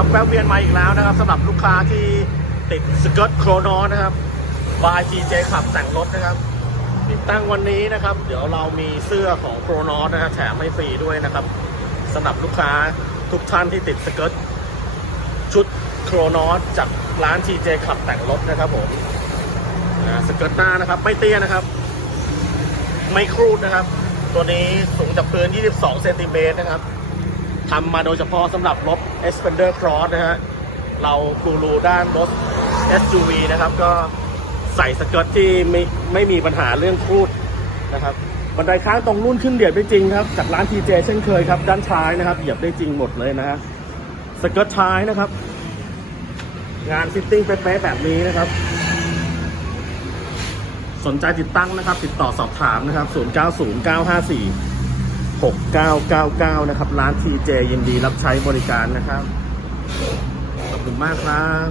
ครับแวะเวียนมาอีกแล้วนะครับสำหรับลูกค้าที่ติดสเกิร์ตโครนอนะครับ by TJ ขับแต่งรถนะครับ ติดตั้งวันนี้นะครับ เดี๋ยวเรามีเสื้อของโครนอสนะฮะแถมให้ฟรีด้วยนะครับสำหรับลูกค้าทุกท่านที่ติดสเกิร์ตชุดโครนอสจากร้าน TJ ขับแต่งรถนะครับผมนะสเกิร์ตหน้านะครับ ไม่เตี้ยนะครับ ไม่ครูดนะครับ ตัวนี้สูงจากพื้น 22 เซนติเมตรนะครับ ทำมาโดยเฉพาะสำหรับรถ Expander Cross นะฮะ เรากูรูด้านรถ SUV นะครับก็ใส่สเกิร์ตที่ไม่ไม่มีปัญหาเรื่องครูดนะครับบันไดข้างตรงรุ่นขึ้นเหยียบได้จริงครับ จากร้าน TJ เช่นเคยครับ ด้านท้ายนะครับเหยียบได้จริงหมดเลยนะฮะสเกิร์ตท้ายนะครับ งานฟิตติ้งเป๊ะๆแบบนี้นะครับ สนใจติดตั้งนะครับ ติดต่อสอบถามนะครับ 090954 6999 นะครับ ร้าน TJ ยินดีรับใช้บริการนะครับ ขอบคุณมากครับ